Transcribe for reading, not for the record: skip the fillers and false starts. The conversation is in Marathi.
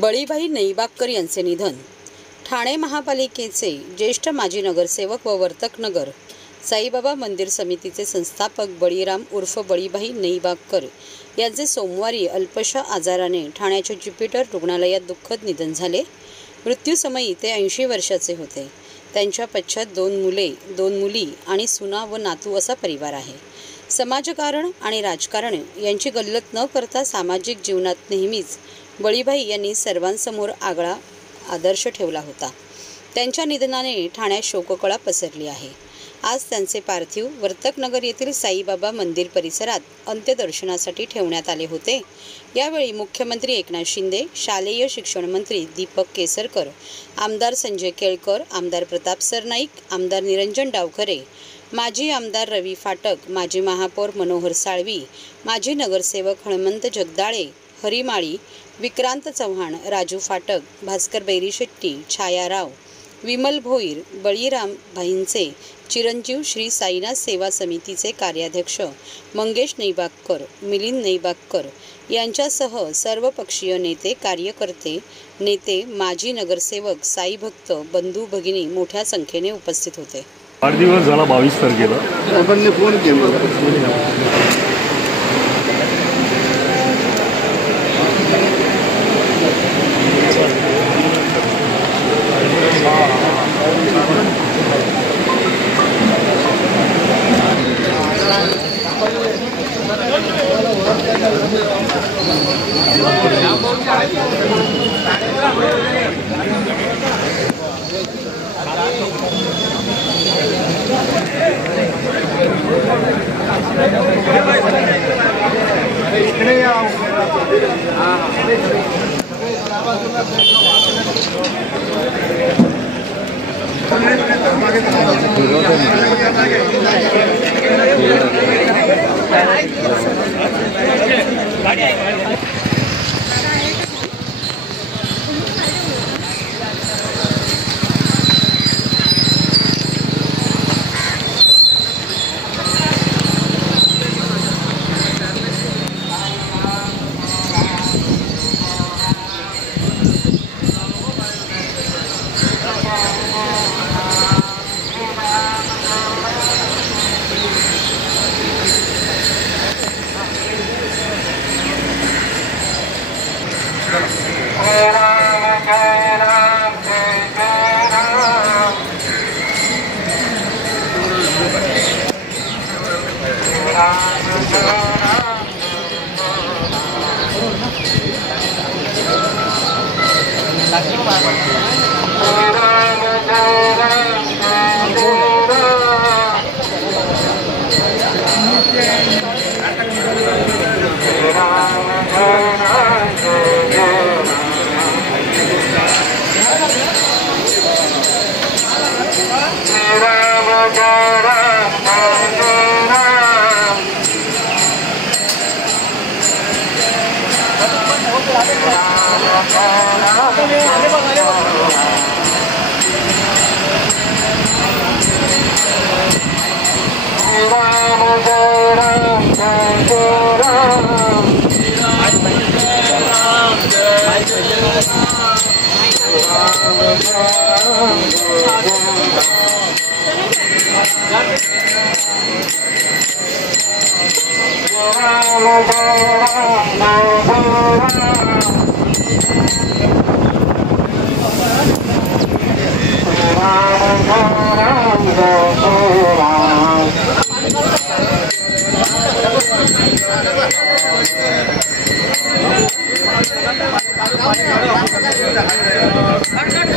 बळीभाई नैबागकर यांचे निधन। ठाणे महापालिकेचे ज्येष्ठ माजी नगरसेवक व वर्तकनगर साईबाबा मंदिर समितीचे संस्थापक बळीराम उर्फ बळीभाई नैबागकर यांचे सोमवारी अल्पशा आजाराने ठाण्याच्या ज्युपिटर रुग्णालयात दुःखद निधन झाले। मृत्यूसमयी ते 80 वर्षाचे होते। त्यांच्या पश्चात 2 मुले, 2 मुली आणि सुना व नातू असा परिवार आहे। समाजकारण आणि राजकारण यांची गल्लत न करता सामाजिक जीवनात नेहमीच बळीभाई यांनी सर्वांसमोर आगळा आदर्श ठेवला होता। त्यांच्या निधनाने ठाण्यात शोककळा पसरली आहे। आज त्यांचे पार्थिव वर्तकनगर येथील साईबाबा मंदिर परिसरात अंत्यदर्शनासाठी ठेवण्यात आले होते। यावेळी मुख्यमंत्री एकनाथ शिंदे, शालेय शिक्षण मंत्री दीपक केसरकर, आमदार संजय केळकर, आमदार प्रताप सरनाईक, आमदार निरंजन डावखरे, माजी आमदार रवी फाटक, माजी महापौर मनोहर साळवी, माजी नगरसेवक हनुमंत जगदाळे, हरिमाळी, विक्रांत चव्हाण, राजू फाटक, भास्कर बैरीशेट्टी, छाया राव, विमल भोईर, बळीराम भाईंचे चिरंजीव श्री साईनाथ सेवा समितीचे कार्याध्यक्ष मंगेश नैबागकर, मिलिंद नैबागकर यांच्यासह सर्वपक्षीय नेते, कार्यकर्ते, नेते, माजी नगरसेवक, साई भक्त, बंधू भगिनी मोठ्या संख्येने उपस्थित होते। 8 दिवस झाला 22 तारखेला आपण फोन केला। Hadi